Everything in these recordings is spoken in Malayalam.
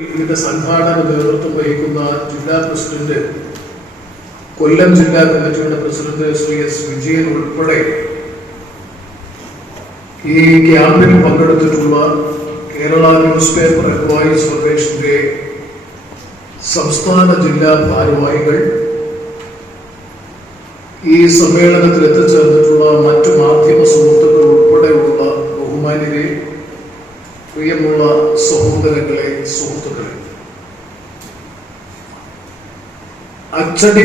ഇതിന്റെ സംഘാടന നേതൃത്വം വഹിക്കുന്ന ജില്ലാ പ്രസിഡന്റ്, കൊല്ലം ജില്ലാ കമ്മിറ്റിയുടെ പ്രസിഡന്റ് ശ്രീ എസ് വിജയൻ ഉൾപ്പെടെ ഈ ക്യാമ്പിൽ പങ്കെടുത്തിട്ടുള്ള കേരള ന്യൂസ് പേപ്പർ എംപ്ലോയീസ് ഫെഡറേഷന്റെ സംസ്ഥാന ജില്ലാ ഭാരവാഹികൾ, ഈ സമ്മേളനത്തിൽ എത്തിച്ചേർന്നിട്ടുള്ള മറ്റു മാധ്യമ സുഹൃത്തുക്കൾ ഉൾപ്പെടെയുള്ള ബഹുമാന്യരെ, പ്രിയമുള്ള സഹോദരങ്ങളെ, സുഹൃത്തുക്കളെ, അച്ചടി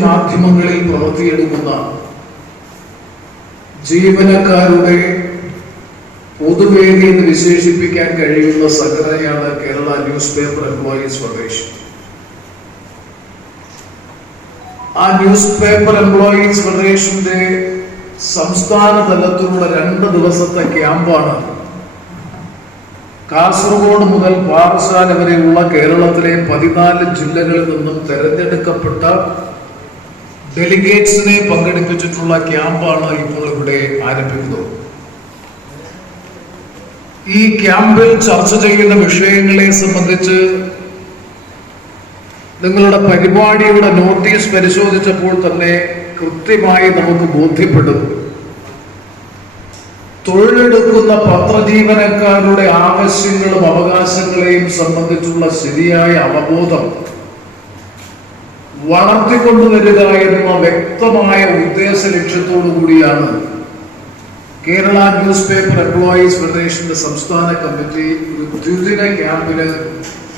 മാധ്യമങ്ങളിൽ പ്രവർത്തിയെടുക്കുന്ന ജീവനക്കാരുടെ പൊതുവേദി എന്ന് വിശേഷിപ്പിക്കാൻ കഴിയുന്ന സംഘടനയാണ് Kerala news paper employees federation. ആ ന്യൂസ് പേപ്പർ എംപ്ലോയീസ് ഫെഡറേഷന്റെ സംസ്ഥാന തലത്തിലുള്ള 2 ദിവസത്തെ ക്യാമ്പാണ് കാസർഗോഡ് മുതൽ പാറശാല വരെയുള്ള കേരളത്തിലെ 14 ജില്ലകളിൽ നിന്നും തെരഞ്ഞെടുക്കപ്പെട്ട ഡെലിഗേറ്റ്സിനെ പങ്കെടുപ്പിച്ചിട്ടുള്ള ക്യാമ്പാണ് ഇപ്പോൾ ഇവിടെ ആരംഭിക്കുന്നത്. ഈ ക്യാമ്പിൽ ചർച്ച ചെയ്യുന്ന വിഷയങ്ങളെ സംബന്ധിച്ച് നിങ്ങളുടെ പരിപാടിയുടെ നോട്ടീസ് പരിശോധിച്ചപ്പോൾ തന്നെ കൃത്യമായി നമുക്ക് ബോധ്യപ്പെടും. തൊഴിലെടുക്കുന്ന പത്രജീവനക്കാരുടെ ആവശ്യങ്ങളും അവകാശങ്ങളെയും സംബന്ധിച്ചുള്ള ശരിയായ അവബോധം വളർത്തിക്കൊണ്ടുവരിക എന്ന വ്യക്തമായ ഉദ്ദേശ ലക്ഷ്യത്തോടു കൂടിയാണ് കേരള ന്യൂസ് പേപ്പർ എംപ്ലോയീസ് ഫെഡറേഷന്റെ സംസ്ഥാന കമ്മിറ്റി ഒരു ദ്വിദിന ക്യാമ്പിന്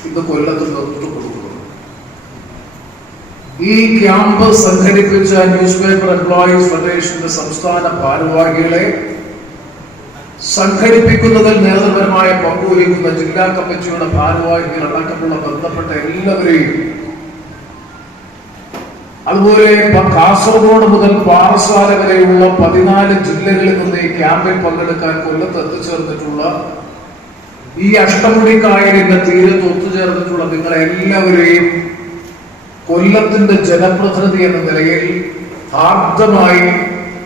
ഇന്ന് കൊല്ലത്ത് നേതൃത്വം കൊടുക്കുന്നത്. ഈ ക്യാമ്പ് സംഘടിപ്പിച്ച ന്യൂസ് പേപ്പർ എംപ്ലോയീസ് ഫെഡറേഷന്റെ സംസ്ഥാന ഭാരവാഹികളെ, സംഘടിപ്പിക്കുന്നതിൽ നേതൃപരമായ പങ്കുവഹിക്കുന്ന ജില്ലാ കമ്മിറ്റിയുടെ ഭാരവാഹികൾ അടക്കമുള്ള ബന്ധപ്പെട്ട എല്ലാവരെയും, അതുപോലെ കാസർഗോഡ് മുതൽ പാറശാല വരെയുള്ള 14 ജില്ലകളിൽ നിന്ന് ഈ ക്യാമ്പിൽ പങ്കെടുക്കാൻ കൊല്ലത്ത് എത്തിച്ചേർന്നിട്ടുള്ള, ഈ അഷ്ടമുടിക്കായലിന്റെ തീരത്ത് ഒത്തുചേർന്നിട്ടുള്ള നിങ്ങളെല്ലാവരെയും കൊല്ലത്തിന്റെ ജനപ്രതിനിധി എന്ന നിലയിൽ ആർദ്രമായി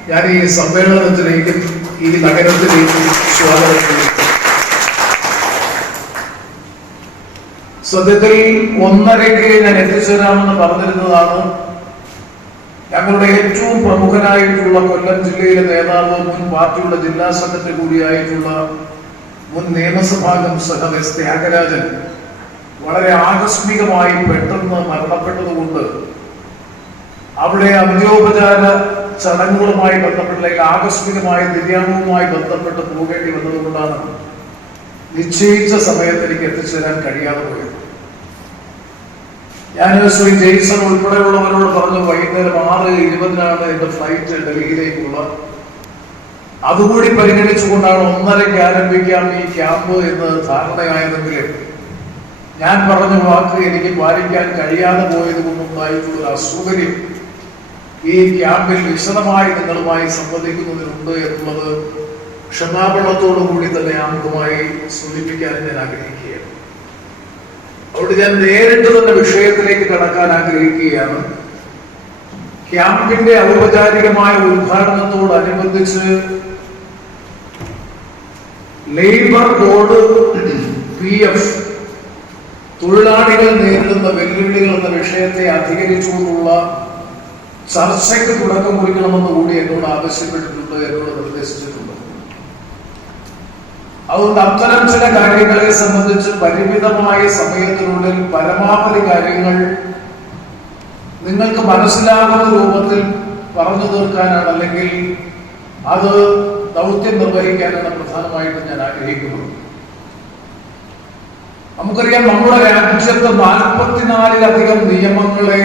ഞാൻ ഈ സമ്മേളനത്തിലേക്കും ഈ നഗരത്തിലേക്കും സ്വാഗതം ചെയ്യുന്നു. സത്യത്തിൽ 1:30 ഞാൻ എത്തിച്ചേരാമെന്ന് പറഞ്ഞിരുന്നതാണ്. ഞങ്ങളുടെ ഏറ്റവും പ്രമുഖനായിട്ടുള്ള കൊല്ലം ജില്ലയിലെ നേതാവ്, മുൻ പാർട്ടിയുടെ ജില്ലാ സെക്രട്ടറി കൂടിയായിട്ടുള്ള മുൻ നിയമസഭാംഗം സഹ എസ് ത്യാഗരാജൻ വളരെ ആകസ്മികമായി പെട്ടെന്ന് മരണപ്പെട്ടതുകൊണ്ട് അവിടെ ഔദ്യോഗിക ചടങ്ങുകളുമായി ബന്ധപ്പെട്ട ആകസ്മികമായ നിര്യാണവുമായി ബന്ധപ്പെട്ട് പോകേണ്ടി വന്നതുകൊണ്ടാണ് നിശ്ചയിച്ച സമയത്ത് എനിക്ക് എത്തിച്ചേരാൻ കഴിയാതെ പോയത്. ഞാൻ ശ്രീ ജെയ്സൺ ഉൾപ്പെടെയുള്ളവരോട് പറഞ്ഞു, വൈകുന്നേരം 6:20 എന്റെ ഫ്ലൈറ്റ് ഡൽഹിയിലേക്കുള്ള, അതുകൂടി പരിഗണിച്ചുകൊണ്ടാണ് 1:30 ആരംഭിക്കാം ഈ ക്യാമ്പ് എന്ന് ധാരണയായതെങ്കിലും ഞാൻ പറഞ്ഞ വാക്ക് എനിക്ക് പാലിക്കാൻ കഴിയാതെ പോയത് കൊണ്ടുണ്ടായിട്ടുള്ള ഒരു അസൗകര്യം ഈ ക്യാമ്പിൽ വിശദമായി നിങ്ങളുമായി സംവദിക്കുന്നതിനുണ്ട് എന്നുള്ളത് ക്ഷമാപണത്തോടു കൂടി തന്നെ ആമുഖമായി സൂചിപ്പിക്കാൻ ഞാൻ ആഗ്രഹിക്കുകയാണ്. അതുകൊണ്ട് ഞാൻ നേരിട്ട് തന്നെ വിഷയത്തിലേക്ക് കടക്കാൻ ആഗ്രഹിക്കുകയാണ്. ക്യാമ്പിന്റെ ഔപചാരികമായ ഉദ്ഘാടനത്തോടനുബന്ധിച്ച് ലേബർ കോഡ് PF തൊഴിലാളികൾ നേരിടുന്ന വെല്ലുവിളികൾ എന്ന വിഷയത്തെ അധികരിച്ചുകൊണ്ടുള്ള ചർച്ചയ്ക്ക് തുടക്കം കുറിക്കണമെന്ന് കൂടി എന്നോട് ആവശ്യപ്പെട്ടിട്ടുണ്ട്, എന്നോട് നിർദ്ദേശിച്ചിട്ടുണ്ട്. അതുകൊണ്ട് അത്തരം ചില കാര്യങ്ങളെ സംബന്ധിച്ച് പരിമിതമായ സമയത്തിനുള്ളിൽ പരമാവധി കാര്യങ്ങൾ നിങ്ങൾക്ക് മനസ്സിലാകുന്ന രൂപത്തിൽ പറഞ്ഞു തീർക്കാനാണ്, അല്ലെങ്കിൽ അത് ദൗത്യം നിർവഹിക്കാനാണ് പ്രധാനമായിട്ടും ഞാൻ ആഗ്രഹിക്കുന്നത്. നമുക്കറിയാം, നമ്മുടെ രാജ്യത്ത് 44-ലധികം നിയമങ്ങളെ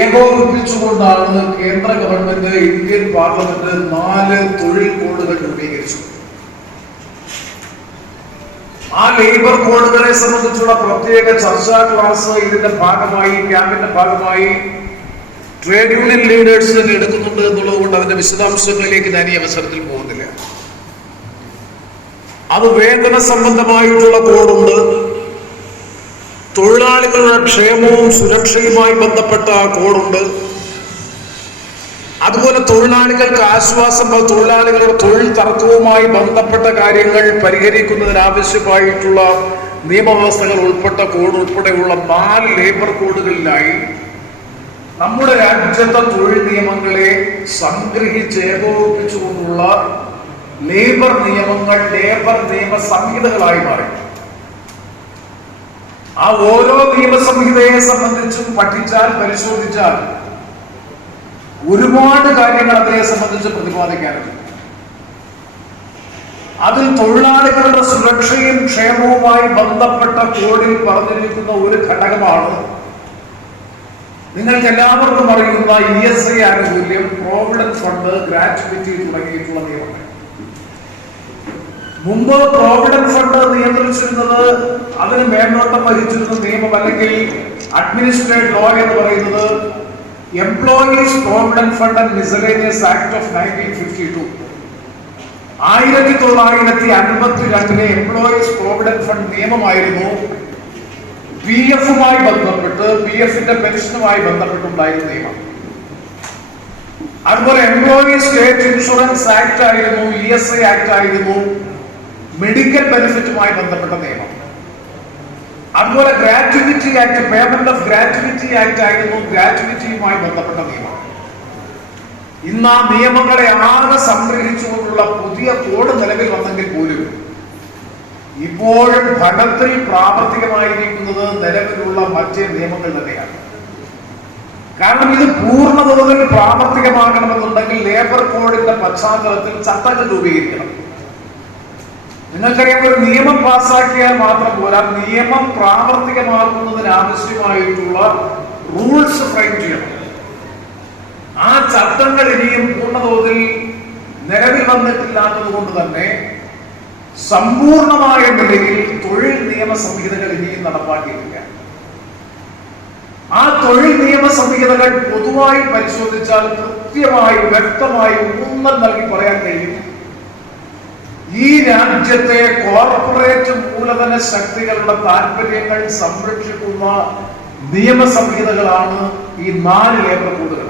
ഏകോപിപ്പിച്ചുകൊണ്ടാണ് കേന്ദ്ര ഗവൺമെന്റ്, ഇന്ത്യൻ പാർലമെന്റ് 4 തൊഴിൽ കോഡുകൾ രൂപീകരിച്ചു. ആ ലേബർ കോഡുകളെ സംബന്ധിച്ചുള്ള പ്രത്യേക ചർച്ചാ ക്ലാസ് ഇതിന്റെ ഭാഗമായി, ക്യാമ്പിന്റെ ഭാഗമായി ട്രേഡ് യൂണിയൻ ലീഡേഴ്സ് എടുക്കുന്നുണ്ട് എന്നുള്ളത് കൊണ്ട് അതിന്റെ വിശദാംശങ്ങളിലേക്ക് ഞാൻ ഈ അവസരത്തിൽ പോകുന്നില്ല. അത് വേതന സംബന്ധമായിട്ടുള്ള കോഡുണ്ട്, തൊഴിലാളികളുടെ ക്ഷേമവും സുരക്ഷയുമായി ബന്ധപ്പെട്ട കോഡുണ്ട്, അത് അതുപോലെ തൊഴിലാളികൾക്ക് ആശ്വാസം, തൊഴിലാളികളുടെ തൊഴിൽ തർക്കവുമായി ബന്ധപ്പെട്ട കാര്യങ്ങൾ പരിഹരിക്കുന്നതിനാവശ്യമായിട്ടുള്ള നിയമവ്യവസ്ഥകൾ ഉൾപ്പെടെയുള്ള 4 ലേബർ കോഡുകളിലായി നമ്മുടെ രാജ്യത്തെ തൊഴിൽ നിയമങ്ങളെ സംഗ്രഹിച്ച് ഏകോപിപ്പിച്ചുകൊണ്ടുള്ള ലേബർ നിയമങ്ങൾ, ലേബർ നിയമ സംഹിതകളായി മാറി. ആ ഓരോ നിയമസംഹിതയെ സംബന്ധിച്ചും പഠിച്ചാൽ, പരിശോധിച്ചാൽ ഒരുപാട് കാര്യങ്ങൾ അതിനെ സംബന്ധിച്ച് പ്രതിപാദിക്കാനുണ്ട്. അതിൽ തൊഴിലാളികളുടെ സുരക്ഷയും ക്ഷേമവുമായി ബന്ധപ്പെട്ട കോഡിൽ പറഞ്ഞിരിക്കുന്ന ഒരു ഘടകമാണ് നിങ്ങൾക്ക് എല്ലാവർക്കും അറിയുന്ന ESI ആനുകൂല്യം, പ്രോവിഡന്റ് ഫണ്ട്, ഗ്രാറ്റുവിറ്റി തുടങ്ങിയിട്ടുള്ള നിയമങ്ങൾ. മുമ്പ് പ്രോവിഡന്റ് ഫണ്ട് നിയന്ത്രിച്ചിരുന്നത്, അതിന് മേൽനോട്ടം വഹിച്ചിരുന്ന നിയമം അല്ലെങ്കിൽ അഡ്മിനിസ്ട്രേറ്റീവ് ലോ എന്ന് പറയുന്നത് employees provident fund and miscellaneous act of 1952. 1952 employees provident fund നിയമമായിരുന്നു PF-മായി ബന്ധപ്പെട്ട്, PF-ന്റെ പെൻഷനുമായി ബന്ധപ്പെട്ടുണ്ടായിരുന്ന നിയമം. അതുപോലെ എംപ്ലോയീസ് സ്റ്റേറ്റ് ഇൻഷുറൻസ് ആക്ട് ആയിരുന്നു, ESI ആക്ട് ആയിരുന്നു മെഡിക്കൽ ബെനിഫിറ്റുമായി ബന്ധപ്പെട്ട നിയമം. അതുപോലെ gratuity act, payment of gratuity act ആയിരുന്നു ഗ്രാറ്റുവിറ്റിയുമായി ബന്ധപ്പെട്ട നിയമം. ഇന്ന് ആ നിയമങ്ങളെ ആകെ സംഗ്രഹിച്ചുകൊണ്ടുള്ള പുതിയ കോഡ് നിലവിൽ വന്നെങ്കിൽ പോലും ഇപ്പോഴും ഫലത്തിൽ പ്രാവർത്തികമായിരിക്കുന്നത് നിലവിലുള്ള മറ്റ് നിയമങ്ങൾ തന്നെയാണ്. കാരണം ഇത് പൂർണ്ണതോതിൽ പ്രാവർത്തികമാകണമെന്നുണ്ടെങ്കിൽ ലേബർ കോഡിന്റെ പശ്ചാത്തലത്തിൽ ചട്ടങ്ങൾ രൂപീകരിക്കണം. നിങ്ങൾക്കറിയാം, ഒരു നിയമം പാസ്സാക്കിയാൽ മാത്രം പോരാ, നിയമം പ്രാവർത്തികമാക്കുന്നതിന് ആവശ്യമായിട്ടുള്ള റൂൾസ് ഫ്രെയിം ചെയ്യണം. ആ ചട്ടങ്ങൾ ഇനിയും പൂർണ്ണതോതിൽ നിലവിൽ വന്നിട്ടില്ലാത്തത് കൊണ്ട് തന്നെ സമ്പൂർണമായ നിലയിൽ തൊഴിൽ നിയമ സംഹിതകൾ ഇനിയും നടപ്പാക്കിയിട്ടില്ല. ആ തൊഴിൽ നിയമ സംഹിതകൾ പൊതുവായി പരിശോധിച്ചാൽ കൃത്യമായി, വ്യക്തമായി ഊന്നൽ നൽകി പറയാൻ കഴിയും, ഈ രാജ്യത്തെ കോർപ്പറേറ്റ് മൂലധന ശക്തികളുടെ താല്പര്യങ്ങൾ സംരക്ഷിക്കുന്ന നിയമ സംഹിതകളാണ് ഈ 4 ലേബർ കോഡുകൾ.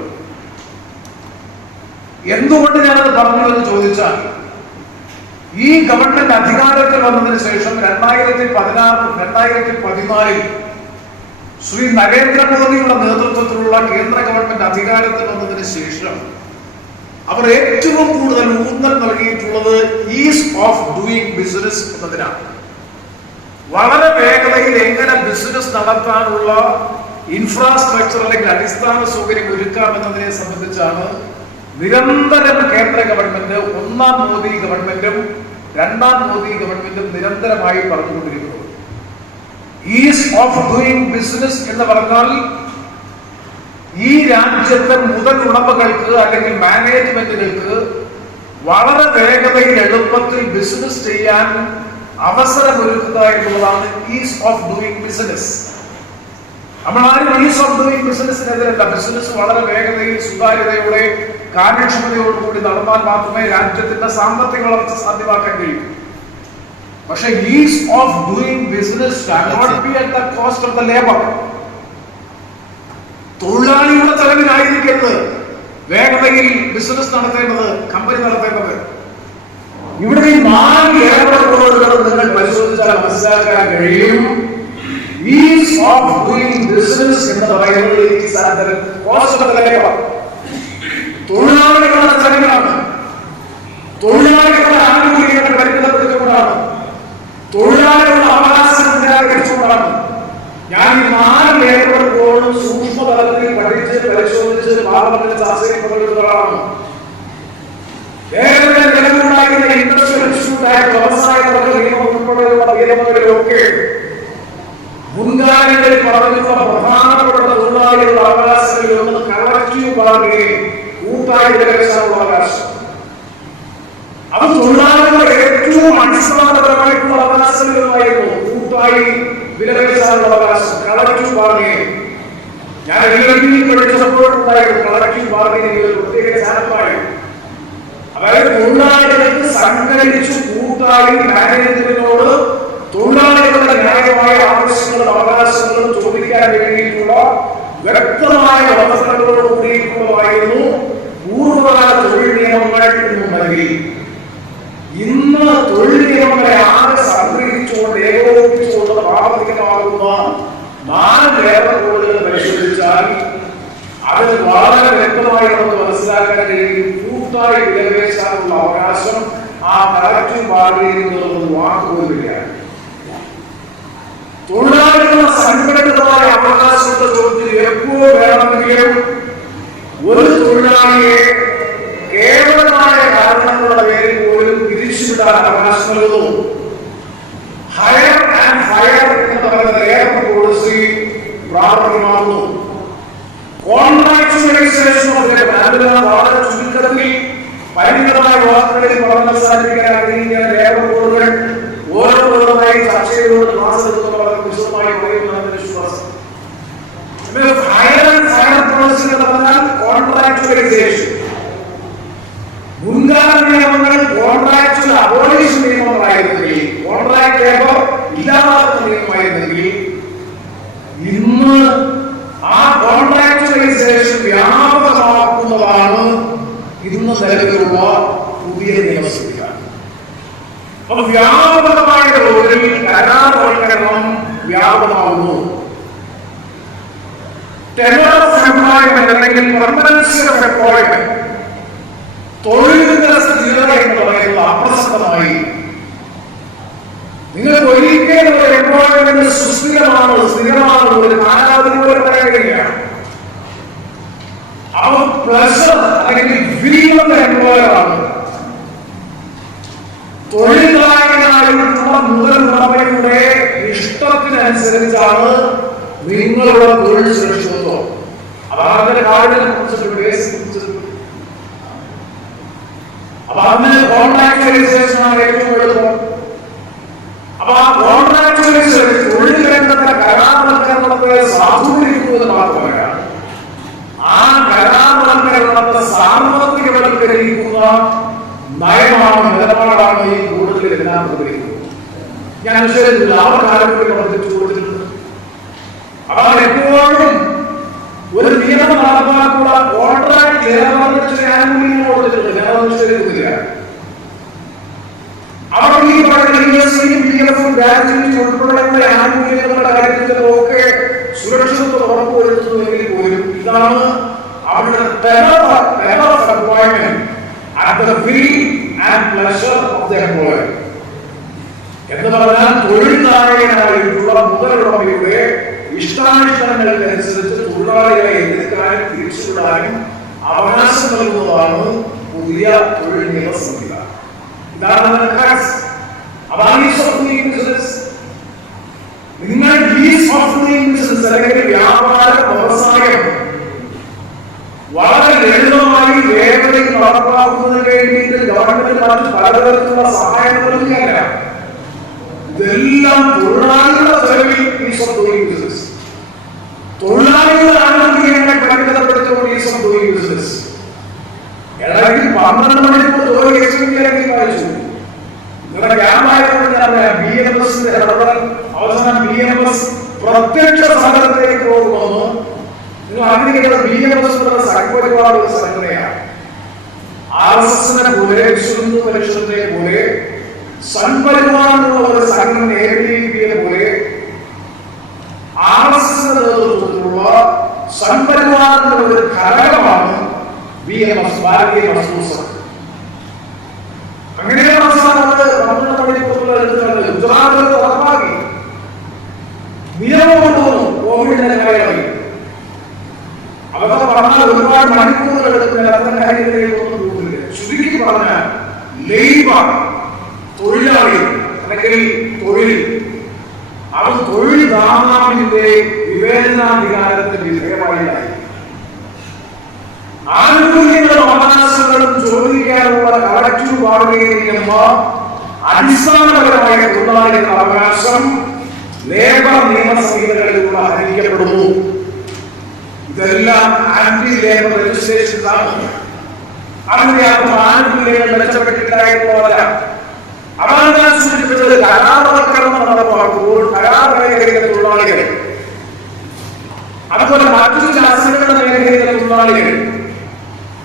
എന്തുകൊണ്ട് ഞാനത് പറഞ്ഞു എന്ന് ചോദിച്ചാൽ, ഈ ഗവൺമെന്റ് അധികാരത്തിൽ വന്നതിന് ശേഷം 2014 ശ്രീ നരേന്ദ്രമോദിയുടെ നേതൃത്വത്തിലുള്ള കേന്ദ്ര ഗവൺമെന്റ് അധികാരത്തിൽ വന്നതിന് ശേഷം അവർ ഏറ്റവും കൂടുതൽ ഊന്നൽ നൽകിയിട്ടുള്ളത് ഈസ് ഓഫ് ഡൂയിങ് ബിസിനസ് എന്നതിനാണ്. വളരെ വേഗതയിൽ എങ്ങനെ ബിസിനസ് നടത്താനുള്ള ഇൻഫ്രാസ്ട്രക്ചർ അല്ലെങ്കിൽ അടിസ്ഥാന സൗകര്യം ഒരുക്കാമെന്നതിനെ സംബന്ധിച്ചാണ് നിരന്തരം കേന്ദ്ര ഗവൺമെന്റ്, 1ാം മോദി ഗവൺമെന്റും 2ാം മോദി ഗവൺമെന്റും നിരന്തരമായി പറഞ്ഞുകൊണ്ടിരിക്കുന്നത്. ഈസ് ഓഫ് ഡൂയിങ് ബിസിനസ് എന്ന് പറഞ്ഞാൽ ഈ രാജ്യത്തെ മുതൽ ഉടമകൾക്ക് അല്ലെങ്കിൽ മാനേജ്മെന്റുകൾക്ക് വളരെ വേഗതയിൽ, എളുപ്പത്തിൽ ബിസിനസ് ചെയ്യാൻ അവസരമൊരുക്കുക എന്നുള്ളതാണ് ഈസ് ഓഫ് ഡൂയിങ് ബിസിനസ്. നമ്മളാരും ഈസ് ഓഫ് ഡൂയിങ് ബിസിനസിനെതിരല്ല. ബിസിനസ് വളരെ വേഗതയിൽ, സുതാര്യതയോടെ, കാര്യക്ഷമതയോടുകൂടി നടന്നാൽ മാത്രമേ രാജ്യത്തിന്റെ സാമ്പത്തിക വളർച്ച സാധ്യമാക്കാൻ കഴിയൂ. പക്ഷെ is of doing business cannot be at the cost of the labor. തൊഴിലാളിയുടെ ചെലവിനായിരിക്കരുത് വേഗതയിൽ ബിസിനസ് നടത്തേണ്ടത്, കമ്പനി നടത്തേണ്ടത്. ഇവിടെ ഈ 4 ലേബർ കോഡുകൾ നിങ്ങൾ പരിശോധിച്ചാൽ മനസ്സിലാക്കാൻ കഴിയും, ഈസ് ഓഫ് ഡൂയിങ് ബിസിനസ് എന്ന് പറയുന്നത് തൊഴിലാളികളുടെ ചെലവിലാണ്, തൊഴിലാളികളുടെ ആനുകൂല്യങ്ങൾ പരിമിതപ്പെടുത്തിക്കൊണ്ടാണ്, തൊഴിലാളികളുടെ അവകാശം നിരാകരിച്ചുകൊണ്ടാണ്. ഞാൻ ഈ 4 ലേബർ കോഡും സൂക്ഷ്മതലത്തിൽ പഠിച്ച് പരിശോധിച്ച് പാർലമെന്റിൽ ചർച്ച ചെയ്യപ്പെടുന്നതാണ്. കേരളത്തിൽ നിലവിലുണ്ടായിരുന്ന ഇൻഡസ്ട്രിയൽ ഇൻസ്റ്റിറ്റ്യൂട്ട് ആക്ട്, വ്യവസായ നിയമം ഉൾപ്പെടെയുള്ള നിയമങ്ങളിലൊക്കെ മുൻകാലങ്ങളിൽ പറഞ്ഞിട്ടുള്ള പ്രധാനപ്പെട്ട തൊഴിലാളികളുടെ അവകാശങ്ങളിൽ ഒന്ന് കളക്റ്റീവ് ബാർഗെയിനിങ്, കൂട്ടായി വിലപേശാനുള്ള അവകാശം. അത് തൊഴിലാളികളുടെ ഏറ്റവും അടിസ്ഥാനപരമായിട്ടുള്ള അവകാശങ്ങളുമായിരുന്നു. കൂട്ടായി വിലപേശാനുള്ള അവകാശം, കളക്റ്റീവ് ബാർഗെയിനിങ്. ഞാൻ എല്ലാവരും പഠിച്ചപ്പോഴുണ്ടായിരുന്നു കളക്റ്റീവ് ബാർഗെയിനിങ് പ്രത്യേക ചാനലായി. അതായത് തൊഴിലാളികൾക്ക് സംഘടിച്ച് കൂട്ടായി മാനേജ്മെന്റിനോട് തൊഴിലാളികളുടെ ന്യായമായ ആവശ്യങ്ങളും അവകാശങ്ങളും ചോദിക്കാൻ വേണ്ടിയിട്ടുള്ള വ്യക്തമായ വ്യവസ്ഥകളോട് കൂടിയിട്ടുള്ളതായിരുന്നു പൂർവ്വ മനസ്സിലാക്കാൻ കഴിയും. കൂട്ടായി വിലപേശാനുള്ള അവകാശം ആ കളക്റ്റീവ് ബാർഗെയിനിംഗ് ഒരു വാക്കുപോലില്ല. തൊഴിലാളികളുടെ സംഘടിതമായ അവകാശത്തെ ചോദ്യം എപ്പോൾ വേണമെങ്കിലും ഒരു തൊഴിലാളിയെ കേവലമായ കാരണങ്ങളുടെ പേരിൽ പോലും പിരിച്ചുവിടാൻ അവകാശം നൽകുന്നു. ഹയർ ആൻഡ് ഫയർ എന്ന് പറയുന്ന ലേബർ പോളിസി പ്രാവർത്തികമാകുന്നു. കോൺട്രാക്ച്വലൈസേഷൻ വളരെ ചുരുക്കത്തിൽ പരിമിതമായ വാക്കുകളിൽ പഠനം അവസാനിപ്പിക്കാൻ ആഗ്രഹിക്കുന്ന ലേബർ കോഡുകൾ ഓരോ കോഡുമായി ചർച്ച ചെയ്തുകൊണ്ട് മാസമെടുക്കുന്ന വളരെ വിശദമായി പറയുന്നതാണ് വിശ്വാസം. ഹയർ ആൻഡ് ഫയർ പോളിസി എന്ന് പറഞ്ഞാൽ കോൺട്രാക്ച്വലൈസേഷൻ. മുൻകാല നിയമങ്ങൾ കോൺട്രാക്ച്വൽ അബോളിഷൻ നിയമങ്ങളായിരുന്നെങ്കിൽ, കോൺട്രാക്ട് ലേബർ ഇല്ലാതാക്കുന്ന നിയമമായിരുന്നെങ്കിൽ, ഇന്ന് ആ കോൺട്രാക്ച്വലൈസേഷൻ വ്യാപകമാക്കുന്നതാണ് ഇന്ന് നിലവിലുള്ള പുതിയ നിയമസംവിധാനം. അപ്പൊ വ്യാപകമായ തോതിൽ കരാർവൽക്കരണം വ്യാപകമാകുന്നു. ടെനർ ഓഫ് എംപ്ലോയ്മെന്റ് അല്ലെങ്കിൽ പെർമനൻസി ഓഫ് എംപ്ലോയ്മെന്റ്, തൊഴിലിന്റെ സ്ഥിരത എന്ന് പറയുന്നത് അപ്രസക്തമായി. നിങ്ങൾക്ക് ഒരിക്കലും ഒരു എംപ്ലോയ്മെന്റ് സുസ്ഥിരമാണ്, സ്ഥിരമാണ്, ഒരു കാലാവധി പോലെ പറയാൻ കഴിയില്ല. അവർ പ്ലഷർ അല്ലെങ്കിൽ വിരിയുന്ന എംപ്ലോയറാണ്. തൊഴിലാളികളായിട്ടുള്ള മുതൽ ഉടമയുടെ ഇഷ്ടത്തിനനുസരിച്ചാണ് നിങ്ങളുടെ തൊഴിൽ സുരക്ഷിതത്വം. അതാണ് കാര്യത്തെ കുറിച്ചിട്ട് അപ്പൊ അതിന് കോൺട്രാക്ച്വലൈസേഷനാണ് ഏറ്റവും എളുപ്പം. അപ്പൊ ആ കോൺട്രാക്ച്വലൈസേഷൻ തൊഴിൽ രംഗത്തെ കരാർവൽക്കരണത്തെ സാധൂകരിക്കുന്നത് മാത്രമല്ല, ആ കരാർവൽക്കരണത്തെ സാർവത്രികവൽക്കരിക്കുന്ന നയമാണ്, നിലപാടാണ് ഈ കൂടുതൽ എല്ലാം പ്രതികരിക്കുന്നത്. ഞാൻ വിഷയത്തില്ല, അവർ കാലങ്ങളിൽ പ്രവർത്തിച്ചു കൊടുത്തിട്ടുണ്ട്. അതാണ് എപ്പോഴും ഒരു നിയമം നടപ്പാക്കുന്ന കോൺട്രാക്ട് ലേബറിന് ആനുകൂല്യങ്ങൾ കൊടുത്തിട്ടുണ്ട്. ഞാൻ നിഷേധിക്കുന്നില്ല. അവർ ഈ പറയുന്ന ESIയും PFും ഗ്രാജുവേറ്റ് ഉൾപ്പെടെയുള്ള ആനുകൂല്യങ്ങളുടെ കാര്യത്തിലൊക്കെ സുരക്ഷിതത്വം ഉറപ്പുവരുത്തുന്നുവെങ്കിൽ പോലും ഇതാണ് അവരുടെ tenor of employment at the will and pleasure of the employer എന്ന് പറഞ്ഞാൽ തൊഴിലാളികളായിട്ടുള്ള മുതലുടമയുടെ ഇഷ്ടാനിഷ്ടങ്ങൾക്കനുസരിച്ച് തൊഴിലാളികളെ എതിർക്കാനും തിരിച്ചുവിടാനും അവകാശം നൽകുന്നതാണ് പുതിയ തൊഴിൽ നിയമ സംവിധാനം. ഇതാണ് നിങ്ങൾ അല്ലെങ്കിൽ വ്യാപാര വ്യവസായം വളരെ ലളിതമായി ലേബറിൽ നടപ്പാക്കുന്നതിന് വേണ്ടിയിട്ട് ഗവൺമെന്റ് മറ്റ് പലതരത്തിലുള്ള സഹായം നൽകുകയല്ല. ഇതെല്ലാം തൊഴിലാളികളുടെ ചെലവിൽ തൊഴിലാളികളുടെ ആനുകൂല്യങ്ങളെ പരിമിതപ്പെടുത്തിക്കൊണ്ട് ഈസ് ഓഫ് ഡൂയിങ് ബിസിനസ്. ഇടയ്ക്ക് 12 മണിക്കൂർ ജോലി എക്സ്പെൻഡിലേക്ക് വായിച്ചു. നിങ്ങളുടെ ക്യാമ്പായതുകൊണ്ട് ഞാൻ BMSന്റെ ഇടപെടൽ അവസാനം BMS പ്രത്യക്ഷ സമരത്തിലേക്ക് പോകുമെന്ന് നിങ്ങൾ അറിഞ്ഞിരിക്കുന്നത്. BMS സംഘപരിവാർ ഒരു സംഘടനയാണ്. RSSനെ പോലെ വിശ്വഹിന്ദു പരിഷത്തിനെ പോലെ സംഘപരിവാർ എന്നുള്ള ഒരു സംഘടന ABVപിയെ പോലെ RSSന്റെ നേതൃത്വത്തിലുള്ള സംഘപരിവാറിന്റെ ഒരു ഘടകമാണ് BMS, ഭാരതീയ മസ്ദൂർ സംഘ്. അങ്ങനെയാണ് അവസാനം 12 മണിക്കൂറുകൾ എടുത്തുകൊണ്ട് ഗുജറാത്തിൽ ഉറപ്പാക്കി നിയമം കൊണ്ടുവന്നു. കോവിഡിന്റെ കാലമായി അതൊക്കെ പറഞ്ഞാൽ ഒരുപാട് മണിക്കൂറുകൾ എടുക്കുന്ന അത്തരം കാര്യങ്ങളിലേക്ക് ഒന്നും പോകുന്നില്ല. ചുരുക്കി പറഞ്ഞാൽ ലേബർ, തൊഴിലാളി അല്ലെങ്കിൽ തൊഴിൽ, അവൻ തൊഴിൽ ദാതാവിന്റെ വിവേചനാധികാരത്തിന് വിധേയമായിട്ടായി. ആനുകൂല്യങ്ങളും അവകാശങ്ങളും ചോദിക്കാനുള്ള കളക്റ്റീവ് ബാർഗെയിനിംഗ് എന്ന അടിസ്ഥാനപരമായ തൊഴിലാളികളുടെ അവകാശം ലേബർ നിയമ സംഹിതകളിലൂടെ ഹരിക്കപ്പെടുന്നു. ഇതെല്ലാം ആന്റി ലേബർ ലെജിസ്ലേഷനാണ്. അതിന്റെ ആനുകൂല്യങ്ങൾ മെച്ചപ്പെട്ടിട്ടായിട്ടുള്ളവര അതാണ് ഞാൻ സൂചിപ്പിച്ചത്. കരാർവൽക്കരണം നടപ്പാക്കുമ്പോൾ കരാർ മേഖലയിലെ തൊഴിലാളികൾ, അതുപോലെ മറ്റു ശാസ്ത്രങ്ങളുടെ മേഖലയിലെ തൊഴിലാളികൾ.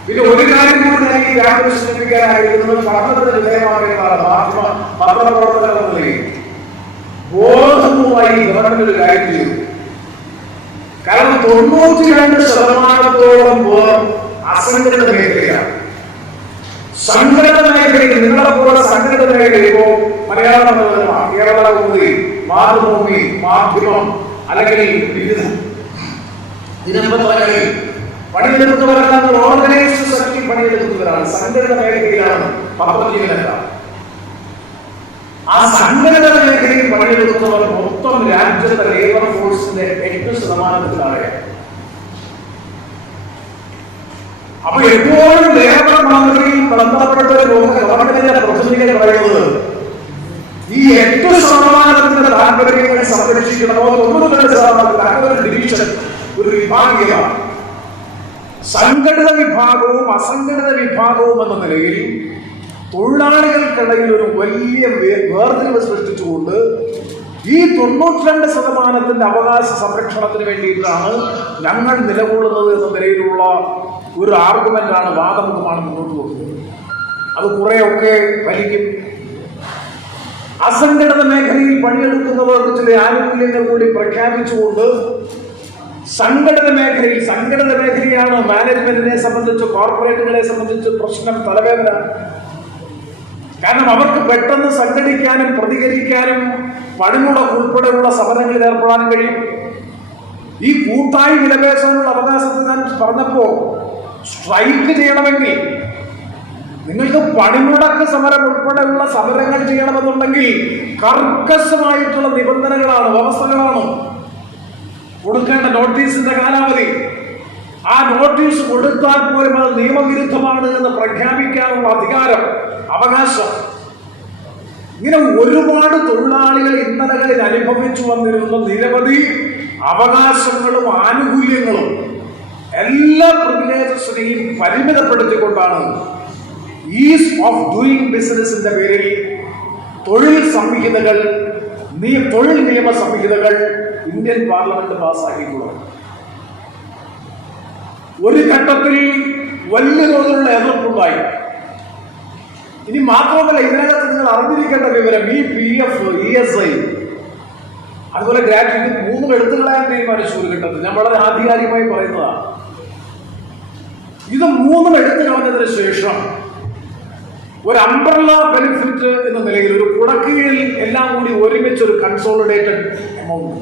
പിന്നെ ഒരു കാര്യം കൂടി ഞാൻ ഈ രാജ്യം സൂചിപ്പിക്കാനായിരിക്കുന്നത് പഠനത്തിന് വിധേയമാകുന്നതാണ്. പത്രപ്രവർത്തകർ എന്ന നിലയിൽ ബോധവുമായി ഗവൺമെന്റ് ഒരു കാര്യം ചെയ്തു. കാരണം 92% പേർ അസംഘടിത മേഖലയാണ്. സംഘടിത മേഖലയിൽ നിങ്ങളെ പോലെ സംഘടിത മേഖല ഇപ്പോ മലയാള മനോരമ, കേരള കൗമുദി, മാതൃഭൂമി, മാധ്യമം അല്ലെങ്കിൽ വിവിധ ദിനപത്രങ്ങളിൽ പണിയെടുത്തവരെല്ലാം ഓർഗനൈസ്ഡ് സെക്ടറിൽ പണിയെടുക്കുന്നവരാണ്, സംഘടിത മേഖലയിലാണ് പത്രജീവനക്കാർ. ആ സംഘടിത മേഖലയിൽ പണിയെടുക്കുന്നവർ മൊത്തം രാജ്യത്തെ ലേബർ ഫോഴ്സിന്റെ 8% അപ്പൊ എപ്പോഴും ലേബർ മന്ത്രിയും ബന്ധപ്പെട്ട ഗവൺമെന്റിന്റെ പ്രതിനിധികൾ പറയുന്നത് ഈ 8% താല്പര്യങ്ങൾ സംരക്ഷിക്കണമോ 92% ഡിവിഷൻ ഒരു വിഭാഗീയമാണ്. സംഘടിത വിഭാഗവും അസംഘടിത വിഭാഗവും എന്ന നിലയിൽ തൊഴിലാളികൾക്കിടയിൽ ഒരു വലിയ വേർതിരിവ് സൃഷ്ടിച്ചുകൊണ്ട് ഈ 92% അവകാശ സംരക്ഷണത്തിന് വേണ്ടിയിട്ടാണ് ഞങ്ങൾ നിലകൊള്ളുന്നത് എന്ന നിലയിലുള്ള ഒരു ആർഗ്യുമെന്റാണ്, വാദമുഖമാണ് മുന്നോട്ട് പോകുന്നത്. അത് കുറെയൊക്കെ ഫലിക്കും. അസംഘടിത മേഖലയിൽ പണിയെടുക്കുന്നവർക്ക് ചില ആനുകൂല്യങ്ങൾ കൂടി പ്രഖ്യാപിച്ചുകൊണ്ട് സംഘടിത മേഖലയാണ് മാനേജ്മെന്റിനെ സംബന്ധിച്ച്, കോർപ്പറേറ്റുകളെ സംബന്ധിച്ച് പ്രശ്നം, തലവേദന. കാരണം അവർക്ക് പെട്ടെന്ന് സംഘടിക്കാനും പ്രതികരിക്കാനും പണിമുടക്ക് ഉൾപ്പെടെയുള്ള സമരങ്ങളിൽ ഏർപ്പെടാനും കഴിയും. ഈ കൂട്ടായി വിലപേശാനുള്ള അവകാശത്തെ ഞാൻ പറഞ്ഞപ്പോ, സ്ട്രൈക്ക് ചെയ്യണമെങ്കിൽ, നിങ്ങൾക്ക് പണിമുടക്ക് സമരം ഉൾപ്പെടെയുള്ള സമരങ്ങൾ ചെയ്യണമെന്നുണ്ടെങ്കിൽ കർക്കശമായിട്ടുള്ള നിബന്ധനകളാണ്, വ്യവസ്ഥകളാണ്. കൊടുക്കേണ്ട നോട്ടീസിന്റെ കാലാവധി, ആ നോട്ടീസ് കൊടുത്താൽ പോലും അത് നിയമവിരുദ്ധമാണ് എന്ന് പ്രഖ്യാപിക്കാനുള്ള അധികാരം, അവകാശം. ഇങ്ങനെ ഒരുപാട് തൊഴിലാളികൾ ഇന്നലകളിൽ അനുഭവിച്ചു വന്നിരുന്ന നിരവധി അവകാശങ്ങളും ആനുകൂല്യങ്ങളും എല്ലാ പ്രിവിലേജസിനെയും പരിമിതപ്പെടുത്തിക്കൊണ്ടാണ് ഈസ് ഓഫ് ഡൂയിങ് ബിസിനസിന്റെ പേരിൽ തൊഴിൽ നിയമ സംഹിതകൾ ഇന്ത്യൻ പാർലമെന്റ് പാസ്സാക്കിയിട്ടുള്ളത്. ഒരു ഘട്ടത്തിൽ വലിയ തോതിലുള്ള എതിർപ്പുണ്ടായി. ഇനി മാത്രമല്ല, ഇതിനകത്ത് നിങ്ങൾ അറിഞ്ഞിരിക്കേണ്ട വിവരം, ഈ PF, ESI, അതുപോലെ ഗ്രാറ്റുവിറ്റി 3 എടുത്തു കളയാൻ തീരുമാനിച്ചു ഒരു ഘട്ടത്തിൽ. ഞാൻ വളരെ ആധികാരികമായി പറയുന്നതാണ്. ഇത് 3 എടുത്തു കളഞ്ഞതിന് ശേഷം ഒരു അംബ്രല്ല ബെനിഫിറ്റ് എന്ന നിലയിൽ, ഒരു കുടക്കീഴിൽ എല്ലാം കൂടി ഒരുമിച്ച് ഒരു കൺസോളിഡേറ്റഡ് എമൗണ്ട്,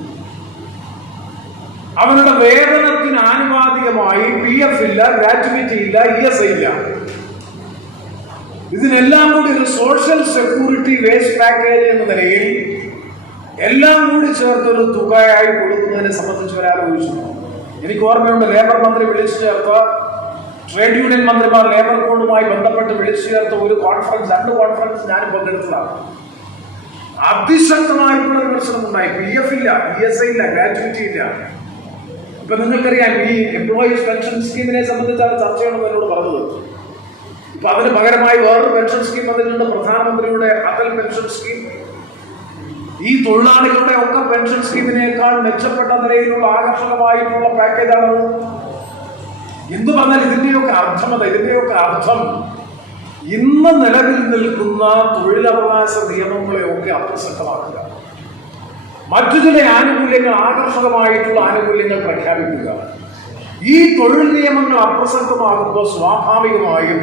അവരുടെ വേതനത്തിന് ആനുപാതികമായി PF ഇല്ല, ഗ്രാറ്റുവിറ്റി ഇല്ല, ESI ഇല്ല, ഇതിനെല്ലാം കൂടി ഒരു സോഷ്യൽ സെക്യൂരിറ്റി വേസ്റ്റ് പാക്കേജ് എന്ന നിലയിൽ എല്ലാം കൂടി ചേർത്തൊരു തുകയായി കൊടുക്കുന്നതിനെ സംബന്ധിച്ച് ഒരാലോചിച്ചു. എനിക്ക് ഓർമ്മയുണ്ട്, ലേബർ മന്ത്രി വിളിച്ചു ചേർത്ത, ട്രേഡ് യൂണിയൻ മന്ത്രിമാർ ലേബർ കോഡുമായി ബന്ധപ്പെട്ട് വിളിച്ചു ചേർത്ത ഒരു കോൺഫറൻസ്, 2 കോൺഫറൻസ് ഞാനും പങ്കെടുത്തതാണ്. അതിശക്തമായിട്ടുള്ള വിമർശനം ഉണ്ടായി. PF ഇല്ല, ESI ഇല്ല, ഗ്രാറ്റുവിറ്റി ഇല്ല. ഇപ്പൊ നിങ്ങൾക്കറിയാം, ഈ എംപ്ലോയീസ് പെൻഷൻ സ്കീമിനെ സംബന്ധിച്ചാണ് ചർച്ച ചെയ്യണമെന്ന് എന്നോട് പറഞ്ഞത്. ഇപ്പൊ അതിന് പകരമായി വേറൊരു പെൻഷൻ സ്കീം വന്നിട്ടുണ്ട്, പ്രധാനമന്ത്രിയുടെ അടൽ പെൻഷൻ സ്കീം. ഈ തൊഴിലാളികളുടെ ഒക്കെ പെൻഷൻ സ്കീമിനേക്കാൾ മെച്ചപ്പെട്ട നിലയിലുള്ള ആകർഷകമായിട്ടുള്ള പാക്കേജാണത്. എന്തു പറഞ്ഞാൽ ഇതിന്റെയൊക്കെ അർത്ഥം ഇന്ന് നിലവിൽ നിൽക്കുന്ന തൊഴിലവകാശ നിയമങ്ങളെയൊക്കെ അപ്രസക്തമാക്കുക, മറ്റു ചില ആനുകൂല്യങ്ങൾ, ആകർഷകമായിട്ടുള്ള ആനുകൂല്യങ്ങൾ പ്രഖ്യാപിക്കുക. ഈ തൊഴിൽ നിയമങ്ങൾ അപ്രസക്തമാകുമ്പോൾ സ്വാഭാവികമായും